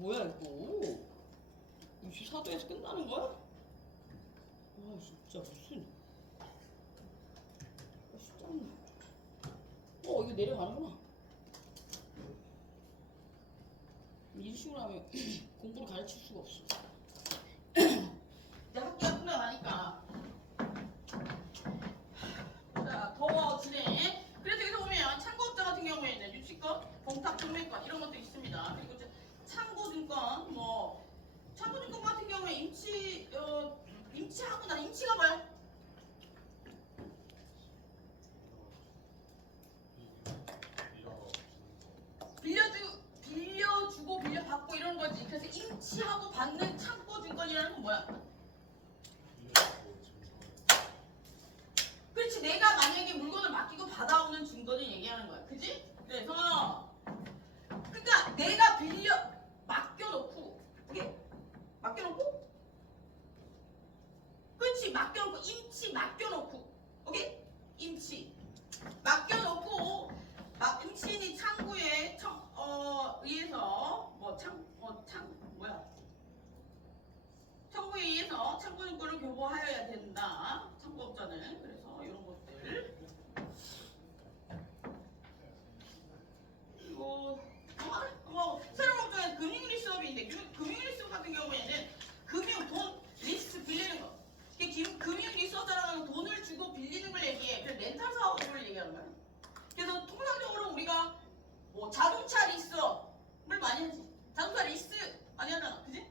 뭐야 이거? 24도에서 끝나는 거야? 와 진짜 무슨 쉽지 않네. 이거 내려가는구나. 이런 식으로 하면 공부를 가르칠 수가 없어. 이제 학기가 끝나가니까 자 더워지네. 그래서 여기서 보면 참고업자 같은 경우에는 유치권, 봉탁증명권 이런 것도 있습니다. 그리고 이제 참고증권 참고증권 같은 경우에 임치하고 난 임치가 뭐야? 빌려주고 빌려받고 이런 거지. 그래서 임치하고 받는 참고증권이라는 건 뭐야? 그렇지. 내가 만약에 물건을 맡기고 받아오는 증거를 얘기하는 거야. 그지? 그래서 그러니까 내가 맡겨놓고 오케이? 맡겨놓고 그렇지. 맡겨놓고 임치 맡겨놓고 오케이? 임치 맡겨놓고 임치인이 창구에 의해서 청구에 의해서 참고증권을 교부하여야 된다. 참고업자는. 그래서 이런 것들. 그리고 새로운 업종에 금융리스 수업인데 금융리스 수업 같은 경우에는 돈 리스 빌리는 거. 금융리스 수업자라는 돈을 주고 빌리는 걸 얘기해. 그래서 렌탈 사업을 얘기하는 거야. 그래서 통상적으로 우리가 자동차 리스업을 많이 하지. 자동차 리스 많이 하잖아. 그지?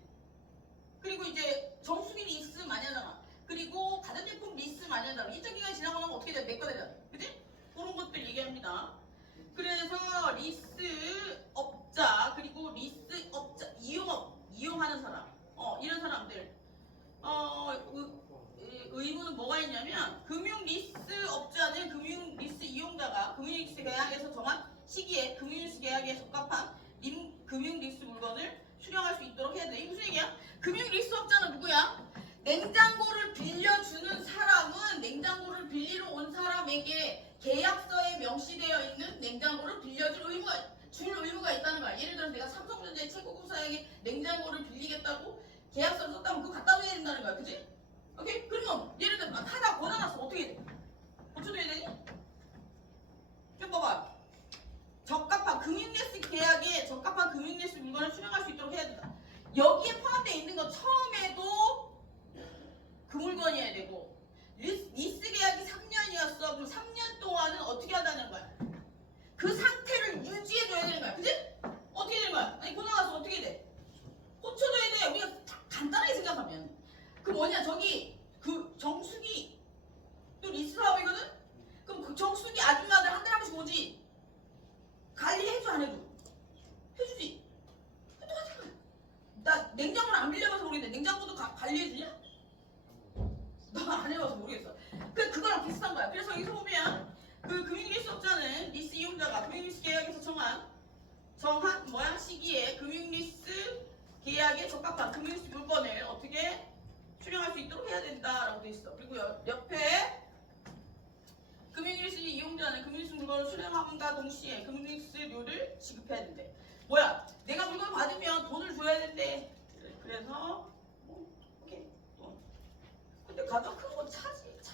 그리고 이제 정수기 리스 많이 하잖아. 그리고 가전제품 리스 많이 하잖아. 일정 기간이 지나고 나면 어떻게 돼? 내 거 되잖아. 그지? 그런 것들 얘기합니다. 그래서 리스업자 그리고 리스업자 이용하는 사람 이런 사람들 의무는 뭐가 있냐면 금융리스업자는 금융리스 이용자가 금융리스 계약에서 정한 시기에 금융리스 계약에 적합한 금융리스 물건을 수령할 수 있도록 해야 돼. 이게 무슨 얘기야? 금융리스업자는 누구야? 냉장고를 빌려주는 사람은 냉장고를 빌리러 온 사람에게 계약서에 명시되어 있는 냉장고를 줄 의무가 있다는 거야. 예를 들어서 내가 삼성전자의 최고급사양의 냉장고를 빌리겠다고 계약서를 썼다면 그거 갖다 줘야 된다는 거야. 그지? 오케이? 그러면 예를 들어 하다 권해놨어. 어떻게 돼? 고쳐줘야 되니? 좀 봐봐. 적합한 금융리스 계약에 적합한 금융리스 물건을 수령할 수 있도록 해야 된다. 여기에 포함되어 있는 건 처음에도 그 물건이어야 되고 리스 계약이 3년이었어. 그럼 3년 동안은 어떻게 한다는 거야? 그 상태를 유지해줘야 되는 거야. 그지? 어떻게 되는 거야? 아니 고장나서 어떻게 돼? 고쳐줘야 돼. 우리가 간단하게 생각하면 그 뭐냐 저기 그 정수기 또 리스 사업이거든? 그럼 그 정수기 아줌마들 한 달에 한 번씩 오지? 관리해줘 안 해줘? 해주지? 똑같은 거야. 나 냉장고를 안 빌려봐서 모르겠는데 냉장고도 관리해주냐? 나 안 해봐서 모르겠어. 그거랑 비슷한 거야. 그래서 여기서 보면 그 금융리스업자는 리스 이용자가 금융리스 계약에서 정한 시기에 금융리스 계약에 적합한 금융리스 물건을 어떻게 수령할 수 있도록 해야 된다라고 돼 있어. 그리고 옆에 금융리스 이용자는 금융리스 물건을 수령함과 동시에 금융리스료를 지급해야 된대. 뭐야? 내가 물건을 받으면 돈을 줘야 된대. 그래서 오케이. 근데 가장 큰 건 차지. 차.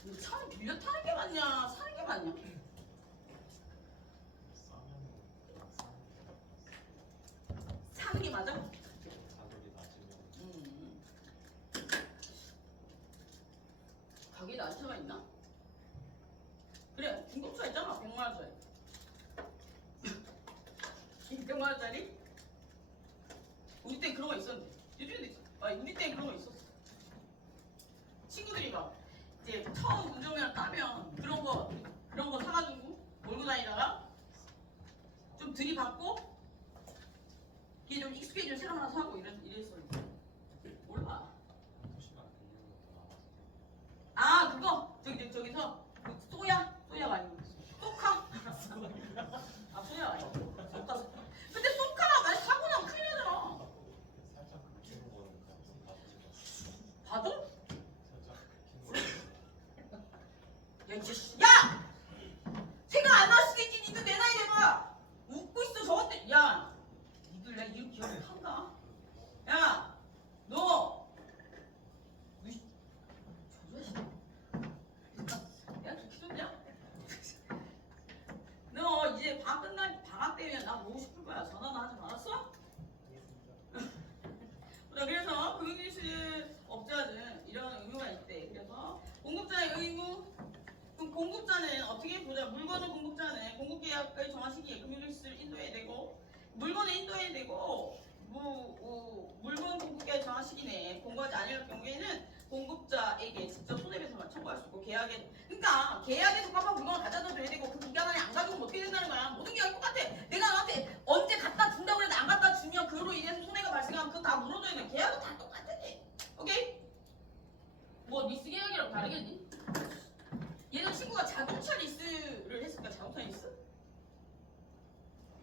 근데 차는 빌려 타는 게 맞냐? 사는 게 맞냐? 사는 게 맞아? 가격에 난차가 있나? 그래 중고차 있잖아. 100만원짜리 200만원짜리? 우리 때 그런 거 있었는데 요즘에도 있어. 우리 때 그런 거 있었어. 친구들이 막 이제 처음 운전면허 따면 그런 거 사가지고 몰고 다니다가 좀 들이받고 이게 좀 익숙해지면 새로 하나 사고 이랬어. 몰라. 아 그거 저기서 그 소야가 아니고 소카. 아 소야 아니고 소카. 근데 소카 만약 사고 나면 큰일 나잖아. 봐도? 야! 생각 안 날 수도 물건을 공급자는 공급계약의 정한 시기에 금융리스를 인도해야 되고 물건을 인도해야 되고 물건 공급계약 정한 시기 내에 공급하지 않을 경우에는 공급자에게 직접 손해배상을 청구할 수 있고 계약에 그러니까 계약에 적합한 물건을 가져다 줘야 되고 그 기간 안에 안 가져오면 어떻게 된다는 거야. 모든 계약이 똑같아. 내가 너한테 언제 갖다 준다고 해도 안 갖다 주면 그로 인해서 손해가 발생하면 그거 다 물어줘야 돼. 계약은 다 똑같아. 오케이? 뭐 리스 계약이랑 다르겠니? 얘는 친구가 자동차 리스를 했을까? 자동차 리스?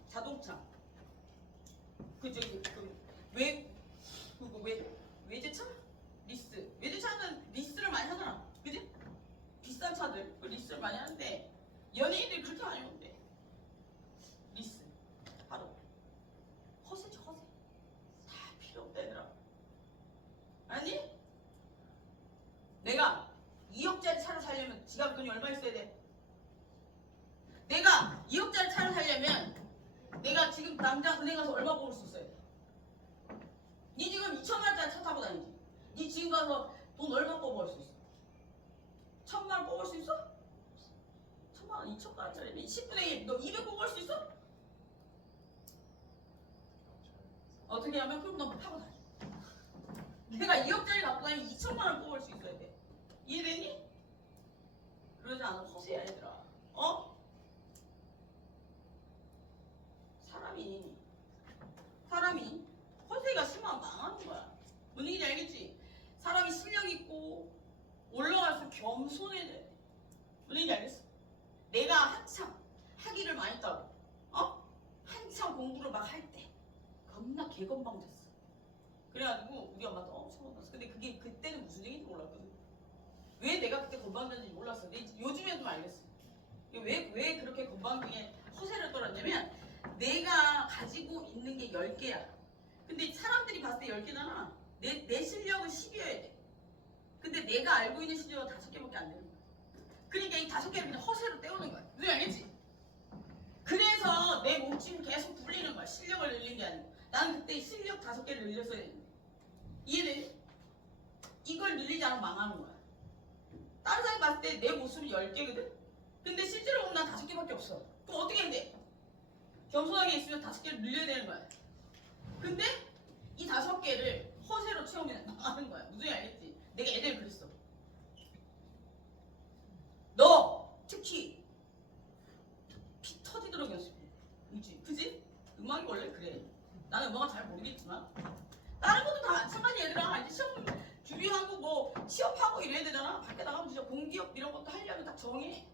자동차 외제차? 리스 외제차는 리스를 많이 하잖아 그지? 비싼 차들 그 리스를 많이 하는데 연예인들이 그렇게 많이 오는데 리스 바로 허세죠 허세 다 필요 없다 얘들아 아니? 내가 2억짜리 차를 사려면 지갑 돈이 얼마 있어야 돼? 내가 2억짜리 차를 사려면 내가 지금 당장 은행 가서 얼마 뽑을 수 있어야 돼? 니 지금 2천만원짜리 차 타고 다니지? 니 지금 가서 돈 얼마 뽑을 수 있어? 1,000만원 뽑을 수 있어? 1,000만원 2천만원짜리면 10분의 1 너 200 뽑을 수 있어? 어떻게 하면 그럼 너 타고 다니 내가 2억짜리 갖고 다니면 2천만원 뽑을 수 있어야 돼 이해되니? 그러지 않으면 허세야 얘들아 어? 사람이 허세가 심하면 망하는 거야 무슨 얘기인지 알겠지? 사람이 실력 있고 올라갈수록 겸손해야 돼 무슨 얘기인지 알겠어? 내가 한참 학위를 많이 따고 한참 공부를 막 할 때 겁나 개건방졌어 그래가지고 우리 엄마도 엄청 혼났어 근데 그게 그때는 무슨 얘기인지 몰랐거든 왜 내가 그때 건방졌는지 몰랐어 근데 요즘에 좀 알겠어 왜 그렇게 건방지게 허세를 떨었냐면 내가 가지고 있는 게 10개야 근데 사람들이 봤을 때 10개잖아 내 실력은 10이어야 돼 근데 내가 알고 있는 실력은 5개밖에 안 되는 거야 그러니까 이 5개를 그냥 허세로 때우는 거야 무슨 알겠지? 그래서 내 몸집이 계속 불리는 거야 실력을 늘린 게 아니고 나는 그때 실력 5개를 늘렸어야 했는데 이해되니? 이걸 늘리지 않으면 망하는 거야 다른 사람이 봤을 때 내 모습은 10개거든? 근데 실제로 보면 난 5개밖에 없어 그럼 어떻게 해야 돼? 겸손하게 있으면 5개를 늘려야 되는 거야 근데 이 5개를 허세로 채우면 망하는 거야 무슨 얘기 알겠지? 내가 애들 그랬어 너 특히 피 터지도록 연습해 그지? 음악이 원래 그래 나는 음악은 잘 모르겠지만 다른 것도 다 마찬가지 얘들아 이제 시험 준비하고 뭐 취업하고 이래야 되잖아 밖에 나가면 진짜 공기업 이런 것도 하려면 딱 정해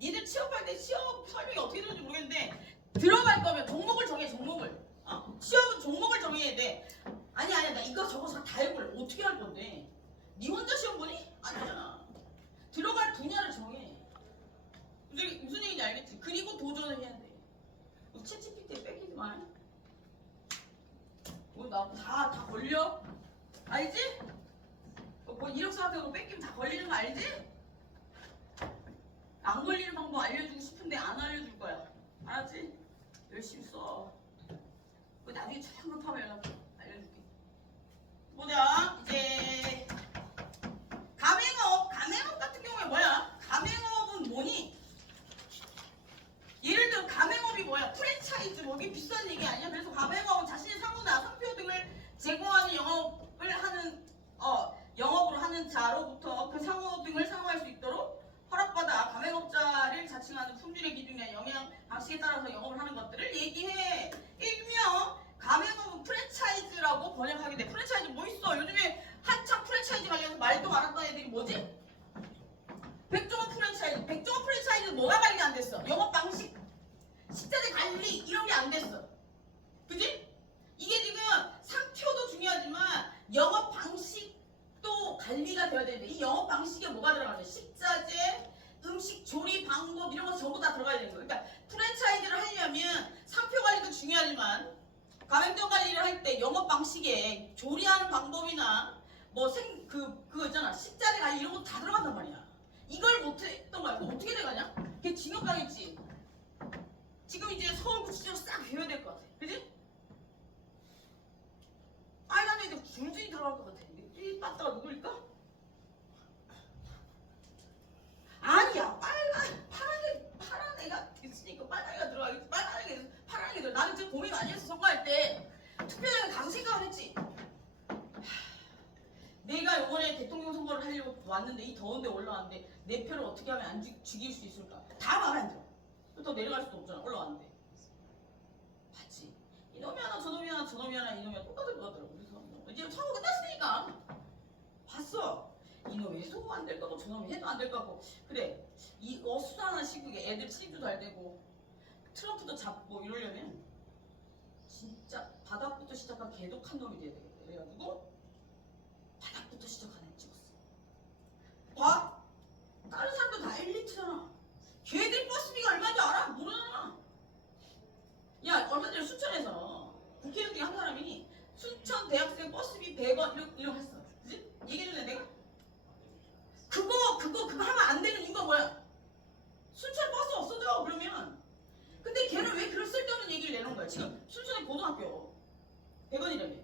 니들 취업할 때 취업 설명이 어떻게 되는지 모르겠는데 들어갈 거면 종목을 정해 종목을 취업은 종목을 정해야 돼 아니야 나 이거 저거 다 해볼래 어떻게 할 건데 니 혼자 시험 보니? 아니잖아 들어갈 분야를 정해 무슨 얘기인지 알겠지? 그리고 도전을 해야 돼 챗GPT에 뺏기지 마 다 걸려? 알지? 뭐 이력서 같은 거 뺏기면 다 걸리는 거 알지? 안 걸리는 방법 알려주고 싶은데 안 알려줄 거야 알았지? 열심히 써 나중에 졸업하면 연락해 알려줄게 보자 이제 가맹업 같은 경우에 뭐야? 가맹업은 뭐니? 예를 들어 가맹업이 뭐야? 프랜차이즈 뭐 이게 비싼 얘기 아니야? 그래서 가맹업은 자신의 상호나 상표 등을 제공하는 영업으로 하는 자로부터 그 상호 등을 사용할 수 있도록 허락받아 가맹업자를 자칭하는 품질의 기준이나 영양 방식에 따라서 영업을 하는 것들을 얘기해. 일명 가맹업은 프랜차이즈라고 번역하게 돼. 프랜차이즈 뭐 있어? 요즘에 한창 프랜차이즈 관련해서 말도 많았던 애들이 뭐지? 백종원 프랜차이즈. 백종원 프랜차이즈는 뭐가 관리 안 됐어? 영업 방식, 식자재 관리 이런 게 안 됐어. 그지? 이게 지금 상표도 중요하지만 영업 방식도 관리가 되어야 되는데 이 영업 방식에 뭐가 들어가냐? 식자재, 음식 조리 방법 이런 거 전부 다 들어가야 되는 거예요. 그러니까 프랜차이즈를 하려면 상표 관리도 중요하지만 가맹점 관리를 할 때 영업 방식에 조리하는 방법이나 뭐 그거 있잖아 식자재 관리 이런 거 다 들어간단 말이야. 이걸 못했던 거야. 그럼 어떻게 돼가냐? 걔 징역 가겠지. 지금 이제 서울구치소로 싹 비워야 될 것 같아. 그지? 빨간 애들 줄줄이 들어갈 것 같아. 이 빠따가 누굴까? 아니야 파란 이 더운데 올라왔는데 내 표를 어떻게 하면 안 죽일 수 있을까? 다 마음에 안 들어. 더 내려갈 수도 없잖아. 올라왔는데. 봤지? 이놈이 하나 저놈이 하나 저놈이 하나 이놈이 하나 똑같을 것 같더라고. 그래서 이제 선거 끝났으니까 봤어. 이놈이 해도 안 될 거고 저놈이 해도 안 될 거고. 그래. 이 어수선한 시국에 애들 취직도 잘 되고 트럼프도 잡고 이러려면 진짜 바닥부터 시작한 개독한 놈이 돼야 되겠다. 그래가지고 바닥부터 시작하는 애 찍었어. 봐. 다른 사람도 다 엘리트잖아. 걔들 버스비가 얼마인지 알아? 모르잖아. 야, 얼마 전에 순천에서 국회의원 중에 한 사람이 순천 대학생 버스비 100원 이러고 했어. 그지? 얘기해줄래 내가? 그거 하면 안 되는 이유가 뭐야? 순천 버스 없어져 그러면. 근데 걔는 왜 그런 쓸데없는 얘기를 내는 거야? 지금 순천에 고등학교 100원이라며.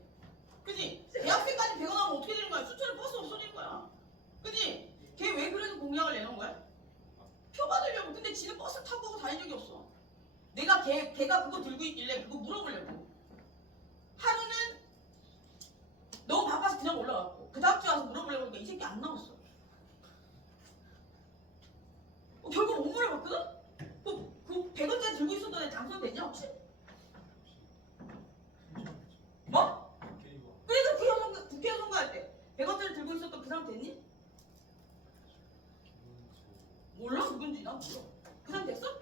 그지? 대학생까지 100원 하면 어떻게 되는 거야? 순천에 버스 없어지는 거야. 그지? 걔 왜 그래서 공약을 내는 거야? 표 받으려고. 근데 지는 버스 타고 다닌 적이 없어. 내가 걔가 그거 들고 있길래 그거 물어보려고. 하루는 너무 바빠서 그냥 올라갔고 그 다음 주에 와서 물어보려고 하니까 이 새끼 안 나왔어. 결국 못 물어봤거든? 그 100원짜리 들고 있었던 애 당선됐냐 혹시? 뭐? 그래서 국회의원 선거할 때 100원짜리 들고 있었던 그 사람 됐니? 몰라? 누군지 나 몰라. 그 사람 됐어?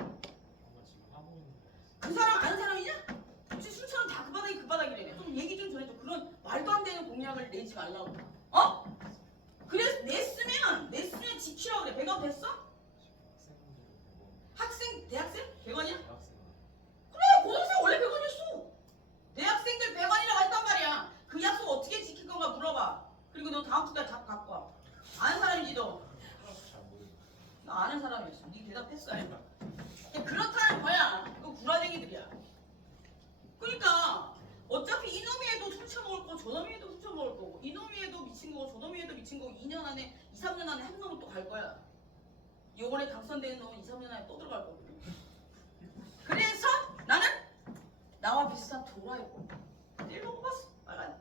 그 사람 아는 사람이냐? 혹시 순천은 다 그 바닥이 그 바닥이래. 좀 얘기 좀 전해줘. 그런 말도 안 되는 공약을 내지 말라고. 어? 그래서 냈으면 지키라고 그래. 100원 됐어? 학생, 대학생? 100원이야? 그래, 고등학생 원래 100원이었어. 대학생들 100원이라고 했단 말이야. 그 약속 어떻게 지킬 건가 물어봐. 그리고 너 다음 주까지 답 갖고 와. 아는 사람이지 너. 나 아는 사람이었어. 네 대답했어. 그렇다는 거야. 그거 구라쟁이들이야. 그러니까 어차피 이놈이 해도 훔쳐먹을 거고 저놈이 해도 훔쳐먹을 거고 이놈이 해도 미친 거고 저놈이 해도 미친 거고 2년 안에 2, 3년 안에 한 놈은 또 갈 거야. 요번에 당선되는 놈은 2, 3년 안에 또 들어갈 거거든. 그래서 나는 나와 비슷한 도라이고 내일 먹어봤어. 빨간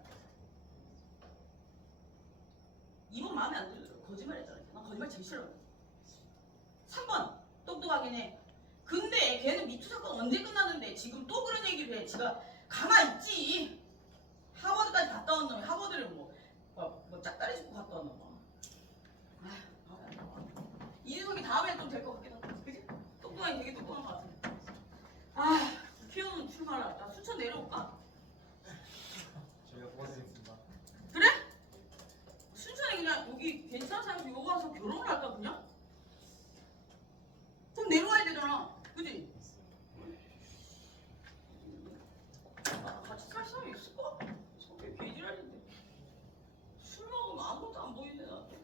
이번 마음에 안 들더라고. 거짓말 했잖아. 난 거짓말 제일 싫어. 3번 똑똑하긴 해. 근데 걔는 미투 사건 언제 끝났는데 지금 또 그런 얘기를 해. 지가 가만히 있지. 하버드까지 갔다 온 놈이 하버드를 뭐 짝다리 짚고 갔다 온 놈. 이준석이 다음에 좀 될 것 같긴 하다. 그지? 똑똑하게 되게 똑똑한 것 같아. 피어는 출마라. 나 순천 내려올까? 저희가 도와드리겠습니다. 그래? 순천에 그냥 여기 괜찮은 사람이 여기 와서 결혼을 할까 그냥? 그럼 내려와야 되잖아. 그지? 같이 살 사람이 있을까? 속에 개지랄인데 술 먹으면 아무것도 안 보이네 나한테.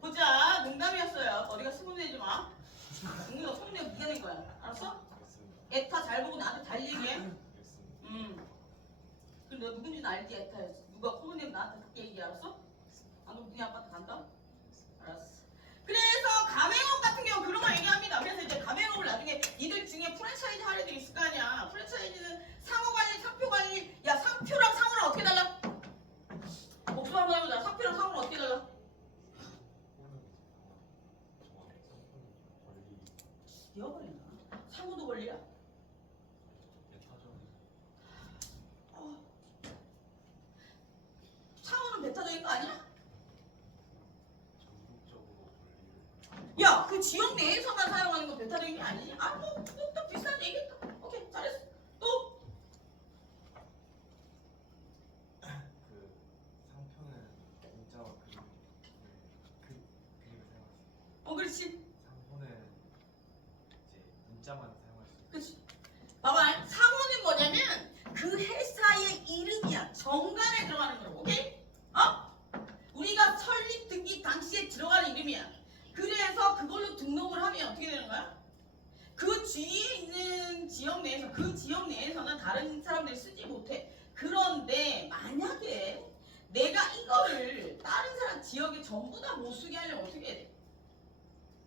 보자. 농담이었어요. 어디가 소문내지 마. 너 소문내고 네가 낸 거야. 알았어? 에타 잘 보고 나한테 잘 얘기해. 그럼 너 누군지는 알지? 에타 누가 소문내면 나한테 그렇게 얘기해. 알았어? 안 그럼 네 아빠한테 간다? 알았어. 그래서 가맹업 같은 경우 그런 거 얘기합니다. 그래서 이제 가맹업을 나중에 니들 중에 프랜차이즈 할 애들이 있을 거 아니야. 프랜차이즈는 상호관리, 상표관리. 야, 상표랑 상호랑 어떻게 달라? 목소리 한번 해보자. 상표랑 상호랑 어떻게 달라? 이어버린다. 상호도 권리야? 상호는 배타적인 거 아니야? 야, 그 지역 내에서만 사용하는 거 배타적인 게 아니지? 뭐, 또 비슷한 얘기했다. 오케이, 잘했어. 또? 그 상표는 문자와 그림을 사용할 수 있고 그렇지. 상호는 이제 문자만 사용할 수 있고. 그렇지. 봐봐, 상호는 뭐냐면 그 회사의 이름이야. 정관에 들어가는 거라고. 오케이? 우리가 설립 등기 당시에 들어가는 이름이야. 그래서 그걸로 등록을 하면 어떻게 되는 거야? 그 주위에 있는 지역 내에서 그 지역 내에서는 다른 사람들이 쓰지 못해. 그런데 만약에 내가 이거를 다른 사람 지역에 전부 다 못 쓰게 하려면 어떻게 해야 돼?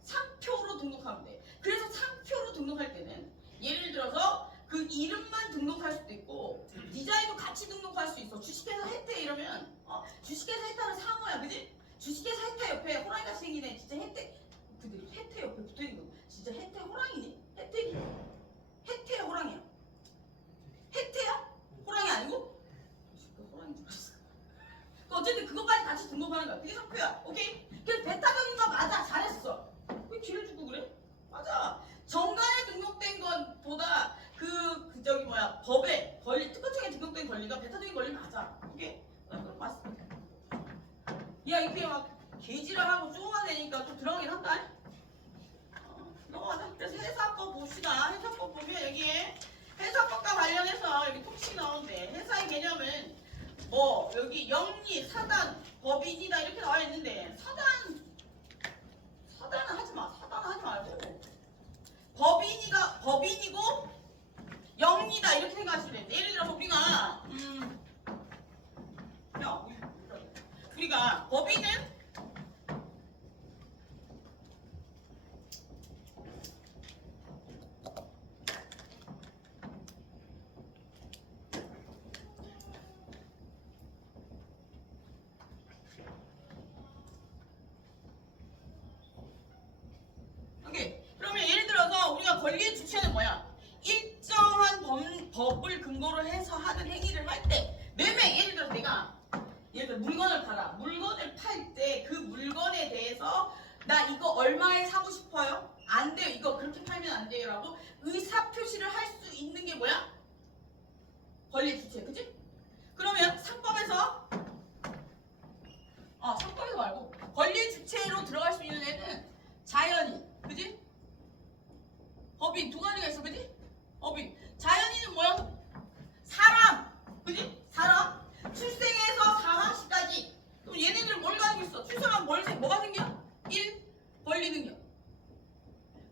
상표로 등록하면 돼. 그래서 상표로 등록할 때는 예를 들어서 그 이름만 등록할 수도 있고 디자인도 같이 등록할 수 있어. 주식회사 혜태 이러면 주식회사 혜태는 상호야. 그지? 주식회사 혜태 옆에 호랑이같이 생긴 애 진짜 혜태 옆에 붙어있는 거 진짜 혜태 호랑이니? 혜태 호랑이야. 혜태야? 호랑이 아니고? 진짜 호랑이 줄 알았어. 어쨌든 그것까지 같이 등록하는 거야. 그게 상표야. 오케이? 그래서 배타적인 거 맞아. 잘했어. 왜 뒤를 주고 그래? 맞아. 정관에 등록된 것보다 저기 뭐야 법에 권리 특허청에 등록된 권리가 배타적인 권리 맞아. 오케이? 그럼 맞습니다. 야 이렇게 막 개지랄하고 쪼가되니까 좀 들어가긴 한다. 넘어가자. 그래서 회사법 봅시다. 회사법 보면 여기에 회사법과 관련해서 여기 통칭이 나오는데 회사의 개념은 뭐 여기 영리, 사단, 법인이다 이렇게 나와 있는데 사단은 하지 마. 사단은 하지 말고 법인이고 영리다 이렇게 생각하시면 돼. 예를 들어서 우리가 법인은 오케이. 그러면 예를 들어서 우리가 권리의 주체는 뭐야? 일정한 법을 근거로 해서 하는 행위를 할 때 매매 예를 들어 물건을 팔아. 물건을 팔 때 그 물건에 대해서 나 이거 얼마에 사고 싶어요? 안 돼요. 이거 그렇게 팔면 안 돼요. 라고 의사 표시를 할 수 있는 게 뭐야? 권리의 주체. 그치? 그러면 상법에서 말고 권리의 주체로 들어갈 수 있는 애는 자연인. 그지? 법인 두 가지가 있어. 그지? 법인. 자연인은 뭐야? 사람. 그지? 사람. 출생에서 사망시까지. 그럼 얘네들은 뭘 가지고 있어? 출생하면 뭐가 생겨? 1. 권리 능력.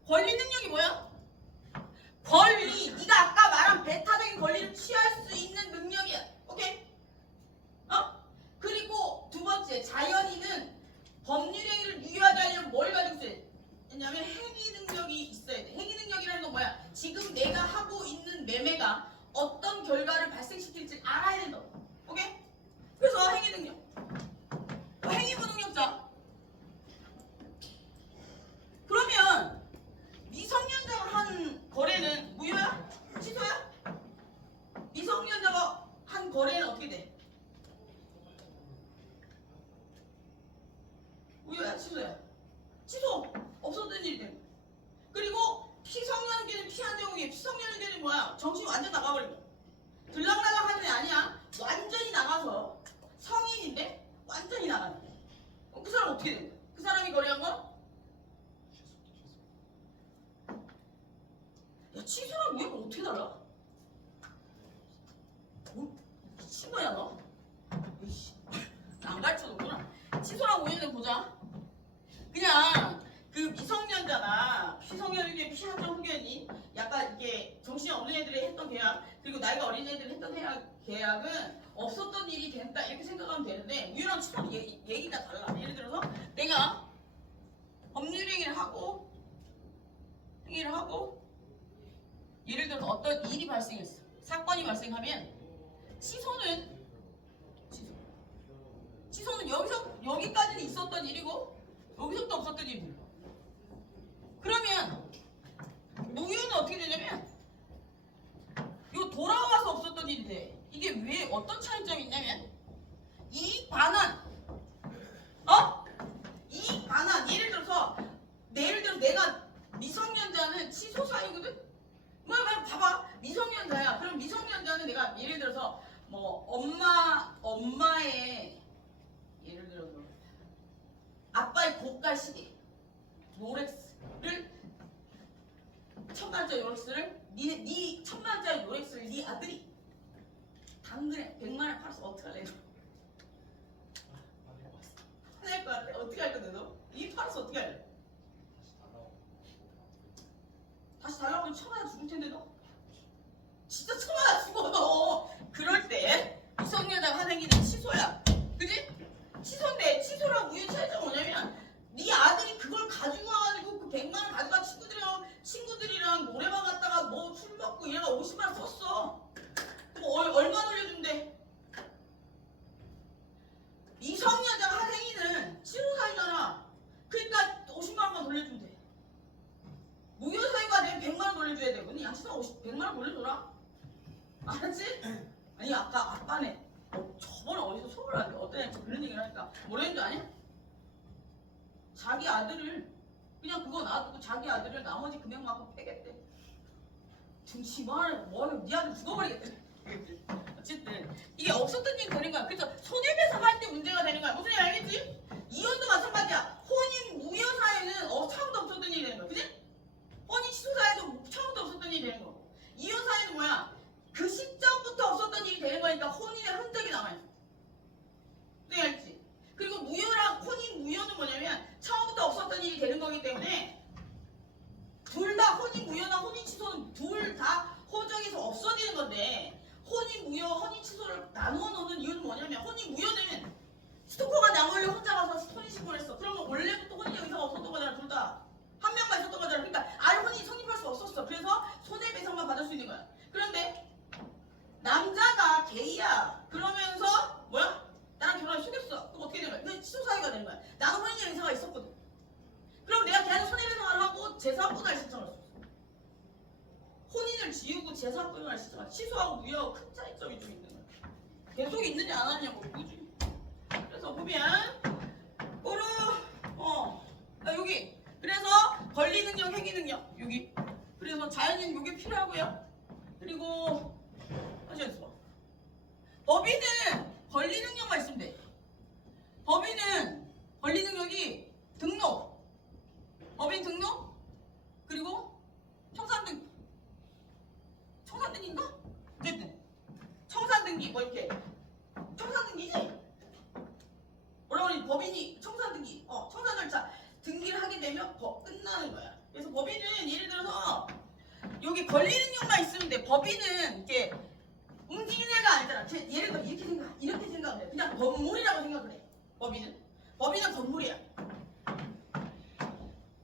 권리 능력이 뭐야? 권리. 네가 아까 말한 배타적인 권리를 취할 수 있는 능력이야. 오케이? 그리고 두 번째 자연인은 법률행위를 유효하게 하려면 뭘 가지고 있어야 돼? 왜냐면 행위 능력이 있어야 돼. 행위 능력이라는 건 뭐야? 지금 내가 하고 있는 매매가 어떤 결과를 발생시킬지 알아야 된다고. 오케이? 그래서 행위 능력. 행위 무능력자. 그러면 미성년자가 한 거래는 무효야? 취소야? 미성년자가 한 거래는 어떻게 돼? 무효야? 취소야? 취소! 없었던 일이 돼. 그리고 피성년계는 피한정우에 피성년계는 뭐야? 정신이 완전 나가버린 거야. 들락날락 하는 애 아니야. 완전히 나가서 성인인데 완전히 나가는 거야. 그 사람 어떻게 된 거야? 그 사람이 거래한 건? 야 취소랑 무효가 어떻게 달라? 뭐? 미친 거야 너? 이씨, 안 가르쳐줬구나. 취소랑 무효는 보자. 그냥 그 미성년자나 피성년계 피한정 후견인 약간 이게 정신이 없는 애들이 했던 계약 그리고 나이가 어린 애들이 했던 계약은 없었던 일이 된다 이렇게 생각하면 되는데 무효랑 취소는 얘기가 달라. 예를 들어서 내가 법률행위를 하고 예를 들어서 어떤 일이 발생했어. 사건이 발생하면 취소는 여기까지는 있었던 일이고 여기서부터 없었던 일이고 그러면 무효는 어떻게 되냐면 이거 돌아와서 없었던 일이 돼. 이게 왜 어떤 차이점이 있냐면 이익 반환 이익 반환 예를 들어서 내가 미성년자는 취소 사유거든? 뭐 봐봐 미성년자야. 그럼 미성년자는 내가 예를 들어서 뭐 엄마의 예를 들어서 아빠의 고가 시계 롤렉스를 1000만원짜리 롤렉스를 네 1000만원짜리 롤렉스를 네 아들이 당근에 100만원에 팔아서 어떡할래? 화낼 것 같아. 어떻게 할 건데 너? 이 팔아서 어떻게 할래? 다시 달라고 하면 1000만원 죽을 텐데 너? 진짜 1000만원 죽어 너. 그럴 때 미성년자가 한 행위는 취소야. 그지? 취소인데 취소랑 무효 차이점이 뭐냐면 네 아들이 그걸 가지고 와가지고 그 100만원 가져가 친구들이랑 노래방 갔다가 뭐 술 먹고 얘가 50만원 썼어. 뭐 얼마 돌려준대? 미성년자가 한 행위는 취소 100만 원 돌려줘라. 알았지? 아니 아까 아빠네 저번에 어디서 수업을 하는데 어떤 애가 그런 얘기를 하니까 뭐라 했는 줄 아냐? 자기 아들을 그냥 그거 놔두고 자기 아들을 나머지 금액만큼 패겠대. 등치 뭐하는 네 아들 죽어버리겠대. 어쨌든 이게 없었던 일이 되는 거야. 그래서 손해배상할 때 문제가 되는 거야. 무슨 얘기 알겠지? 이혼도 마찬가지야. 혼인 무효 사유는 처음부터 없었던 일이 되는 거야. 그지? 혼인 취소 사유도 처음부터 없었던 일이 되는 거고, 이혼 사유는 뭐야? 그 시점부터 없었던 일이 되는 거니까 혼인의 흔적이 남아있어. 무슨 얘기 알지? 그리고 무효랑 혼인 무효는 뭐냐면 처음부터 없었던 일이 되는 거기 때문에 둘 다 혼인 무효나 혼인 취소는 둘 다 호적에서 없어지는 건데, 혼인 무효, 혼인 취소를 나누어 놓는 이유는 뭐냐면 혼인 무효는 스토커가 나 몰래 혼자 가서 혼인 신고를 했어. 그러면 원래부터 혼인 의사가 없었던 거잖아. 둘 다. 한 명만 있었던 거잖아. 그러니까 아예 혼인이 성립할 수 없었어. 그래서 손해배상만 받을 수 있는 거야. 그런데 남자가 게이야. 그러면서 뭐야? 나랑 결혼을 속였어. 그럼 어떻게 되는 거야? 그게 취소 사유가 되는 거야. 나는 혼인의 의사가 있었거든. 그럼 내가 걔한테 손해배상을 하고 재산분할 신청을 했어. 혼인을 지우고 재산분할 신청을 취소하고 무효하고 큰 차이점이 좀 있는 거야. 계속 있느냐 안 하느냐고 그거지. 그래서 보면 꼬르 여기 그래서 권리 능력, 행위 능력 여기. 그래서 자연인 요게 필요하고요. 그리고 하셨어. 법인은 권리 능력만 있으면 돼. 법인은 권리 능력이 등록, 법인 등록, 그리고 청산등기. 청산등기인가? 어쨌든 청산등기 뭐 이렇게 청산등기지? 뭐라고 그러니? 법인이 청산등기, 청산 절차 등기를 하게 되면 끝나는 거야. 그래서 법인은 예를 들어서 여기 권리 능력만 있으면 돼. 법인은 이렇게 움직이는 애가 아니잖아. 예를 들어 이렇게 생각을 해. 그냥 건물이라고 생각을 해. 법인은 건물이야.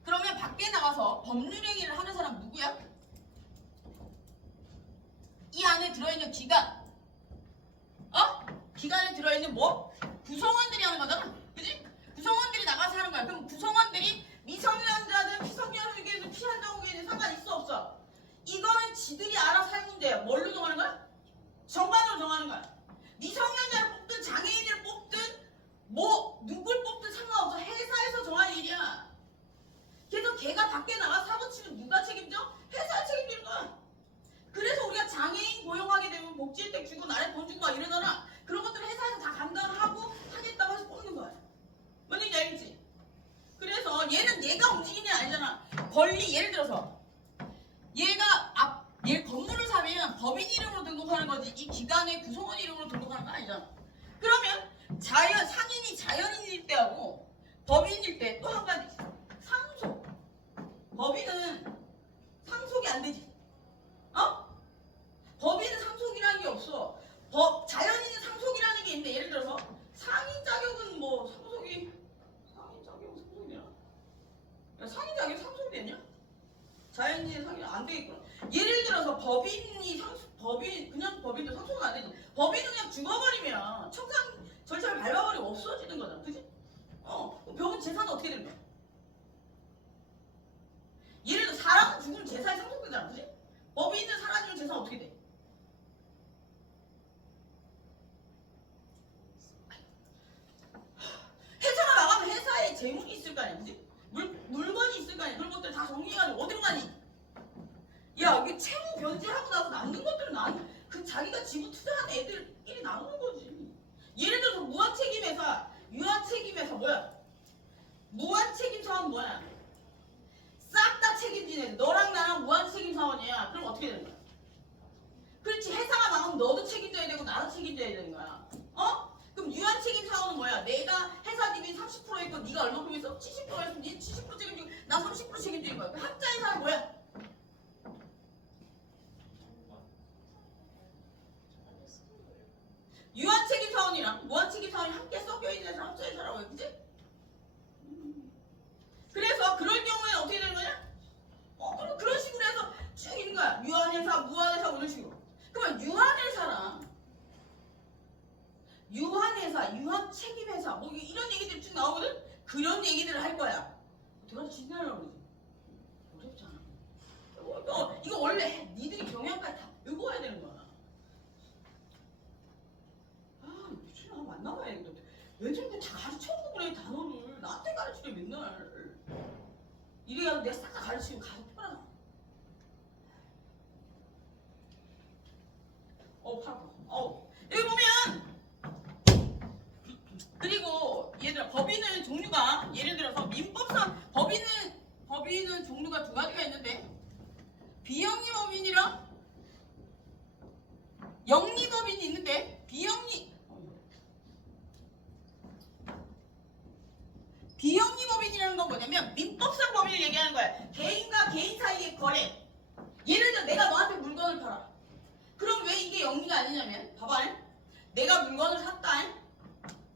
그러면 밖에 나가서 법률행위를 하는 사람 누구야? 이 안에 들어있는 기관, 기관에 들어있는 뭐? 구성원들이 하는 거잖아. 그지? 구성원들이 나가서 하는 거야. 그럼 구성원들이 미성년자든 피성년자든 피한정국에는 상관 있어 없어? 이거는 지들이 알아서 할 문제야. 뭘로 정하는 거야? 정관으로 정하는 거야. 미성년자를 뽑든 장애인을 뽑든 뭐 누굴 뽑든 상관없어. 회사에서 정할 일이야. 그래서 걔가 밖에 나가 사고 치면 누가 책임져? 회사가 책임지는 거야. 그래서 우리가 장애인 고용하게 되면 복지혜택 주고 나래 돈 주고 막 이러잖아. 그런 것들을 회사에서 다 감당하고 하겠다고 해서 뽑는 거야. 뭔 얘기인지 알겠지? 그래서 얘는 얘가 움직이는 게 아니잖아. 권리, 예를 들어서 얘 건물을 사면 법인 이름으로 등록하는 거지 이 기관의 구성원 이름으로 등록하는 건 아니잖아. 그러면 상인이 자연인일 때하고 법인일 때 또 한 가지 상속. 법인은 상속이 안 되지. 법인은 상속이라는 게 없어. 자연인은 상속이라는 게 있는데, 예를 들어서 상인 자격은 뭐 상속이 상속이냐? 상인 자격 상속이 되냐? 자연인의 상인 안 되겠구나. 예를 들어서 그냥 법인도 상속은 안 되지. 법인은 그냥 죽어버리면 청산 절차를 밟아버리면 없어지는 거잖아. 그지? 병은 재산은 어떻게 되는 거야? 예를 들어 사람은 죽으면 재산이 상속되잖아. 그지? 법인은 사라지면 재산 어떻게 돼? 회사가 나가면 회사에 재물이 있을 거 아니야. 그지? 물건이 있을 거 아니야. 그런 것들 다 정리해가지고 어디로 가니? 야, 이게 채무 변제하고 나서 남는 것들은 그 자기가 지분 투자한 애들끼리 나누는 거지. 예를 들어서 무한책임회사, 유한책임회사 뭐야? 무한책임사원 뭐야? 싹 다 책임지는 애들. 너랑 나랑 무한책임사원이야. 그럼 어떻게 되는 거야? 그렇지. 회사가 망하면 너도 책임져야 되고 나도 책임져야 되는 거야. 그럼 유한책임사원은 뭐야? 내가 회사 비비 30% 했고 네가 얼마큼 했어? 70% 했으면 네 70% 책임지고 나 30% 책임지는 거야. 그 합자회사는 뭐야? 유한책임사원이랑 무한책임사원이 함께 섞여있는 회사 합자회사라고 해. 그치? 그래서 그럴 경우에는 어떻게 되는 거냐? 그런 식으로 해서 쭉 있는 거야. 유한회사, 무한회사 이런 식으로. 그러면 유한회사랑 유한회사, 유한책임회사 뭐 이런 얘기들이 쭉 나오거든? 그런 얘기들을 할 거야. 내가 진행하려고 그러지. 어렵잖아. 이거 원래 니들이 이래가지고 내가 싹 다 가르치고 가서 편하다. 팔 아파. 여기 보면 그리고 얘들아 법인은 종류가 예를 들어서 민법상 법인은 종류가 두 가지가 있는데 비영리법인이랑 영리법인이 있는데 비영리법인이라는 건 뭐냐면 민법상 법인을 얘기하는 거야. 개인과 개인 사이의 거래. 예를 들어 내가 너한테 물건을 팔아. 그럼 왜 이게 영리가 아니냐면 봐봐. 내가 물건을 샀다.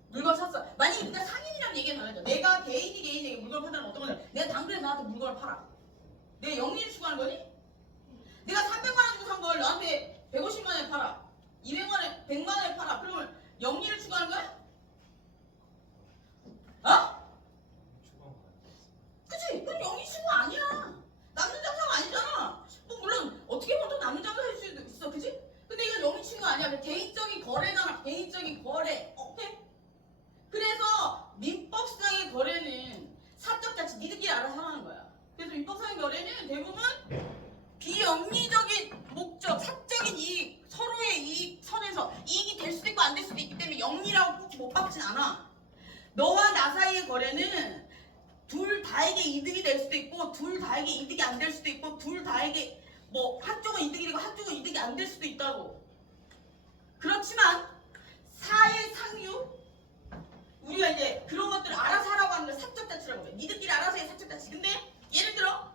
물건 샀어. 만약에 우리가 상인이라는 얘기가 달라져. 내가 개인이 개인에게 물건을 판다는 어떤 거냐. 내가 당근에서 나한테 물건을 팔아. 내가 영리를 추구하는 거니? 내가 300만 원 주고 산 걸 너한테 150만 원에 팔아. 200만 원에 100만 원에 팔아. 그러면 영리를 추구하는 거야? 그치? 그건 영리 추구 아니야. 남는 장사가 아니잖아. 뭐 물론 어떻게 보면 또 남는 장사 할 수도 있어. 그치? 근데 이건 영리 추구가 아니야. 개인적인 거래잖아. 개인적인 거래. 오케이? 그래서 민법상의 거래는 사적 자치 니들끼리 알아서 하는 거야. 그래서 민법상의 거래는 대부분 비영리적인 목적, 사적인 이익, 서로의 이익 선에서 이익이 될 수도 있고 안 될 수도 있기 때문에 영리라고 꼭 못 박진 않아. 너와 나 사이의 거래는 둘 다에게 이득이 될 수도 있고 둘 다에게 이득이 안 될 수도 있고 둘 다에게 뭐 한쪽은 이득이 되고 한쪽은 이득이 안 될 수도 있다고. 그렇지만 사의 상유 우리가 이제 그런 것들을 알아서 하라고 하는 걸 사적 자치라고 해. 니들끼리 알아서 해 사적 자치. 근데 예를 들어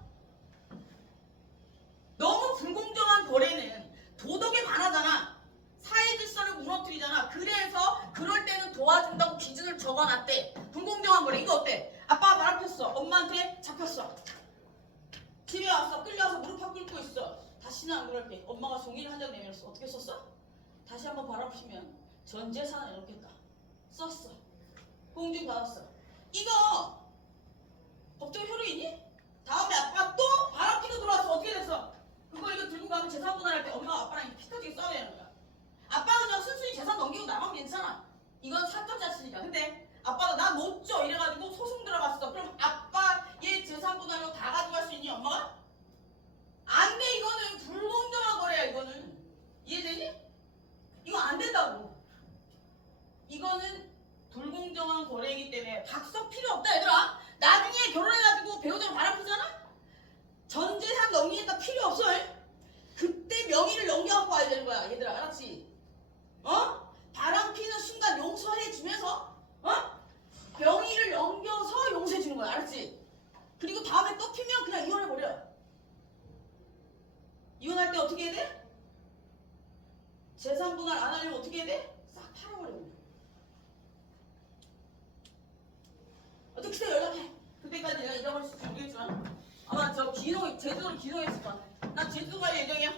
너무 불공정한 거래는 도덕에 반하잖아. 사회 질서를 무너뜨리잖아. 그래서 그럴 때는 도와준다고 기준을 적어놨대. 불공정한 거래. 이거 어때? 아빠가 바람 폈어. 엄마한테 잡혔어. 집에 왔어. 끌려와서 무릎 꿇고 있어. 다시는 안 그럴게. 엄마가 종이를 한 장 내밀었어. 어떻게 썼어? 다시 한번 바람 피면 전 재산을 이렇게다 썼어. 공증 받았어. 이거 법적 효력이니? 다음에 아빠 또 바람 피고 들어와서 어떻게 됐어? 그거 이거 들고 가면 재산 분할할 때 엄마가 아빠랑 이렇게 피 터지게 싸워야 되는 거야. 아빠는 그냥 순순히 재산 넘기고 나가면 괜찮아. 이건 사적 자치니까. 근데 아빠가 나 못 줘 이래가지고 소송 들어갔어. 그럼 아빠의 재산 분할로 다 가져갈 수 있니 엄마가? 안 돼. 이거는 불공정한 거래야. 이거는 이해되니? 이거 안 된다고. 이거는 불공정한 거래이기 때문에 각서 필요 없다 얘들아. 나중에 결혼해가지고 배우자가 바람 피잖아? 전 재산 넘기니까 필요 없어. 그때 명의를 넘겨갖고 와야 되는 거야 얘들아. 알았지? 바람 피는 순간 용서해 주면서 명의를 넘겨서 용서해 주는 거야. 알았지? 그리고 다음에 또 피면 그냥 이혼해버려. 이혼할 때 어떻게 해야 돼? 재산 분할 안 하려면 어떻게 해야 돼? 싹 팔아버려. 어떻게 연락해. 그때까지 내가 잃어버릴 수 모르겠지만 아마 저 제주도로 기동했을 거야. 나 제주도 갈 예정이야.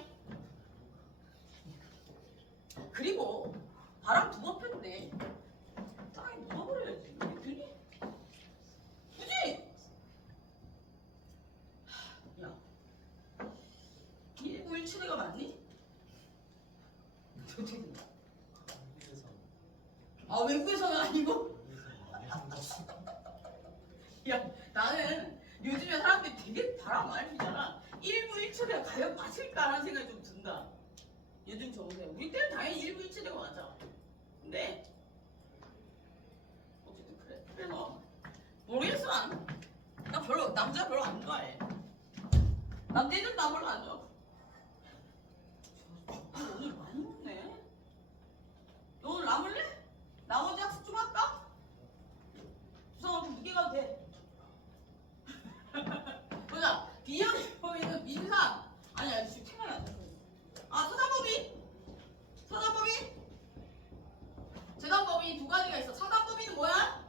그리고 바람 두 번 폈네. 땅에 묻어버려야지. 되니? 그치? 야 1917회가 맞니? 외국에서는 아니고? 야 나는 요즘에 사람들이 되게 바람 많이 피잖아. 1917회가 과연 맞을까 하는 생각이 좀 든다. 요즘 정세 우리 때는 당연히 1917회가 맞아. 근데 어쨌든 그래. 그래서 모르겠어. 나 별로 남자 별로 안 좋아해. 남자애들 나 별로 안 좋아. 오늘 많이 먹네. 너 오늘 남을래? 나머지 학습 좀 할까? 주성아 좀 늦게 가도 돼. 보자. 비영리 법인은 민사 아니야 지금 생각이 안 나. 서단법인 재단법인이 두 가지가 있어. 서단법인은 뭐야?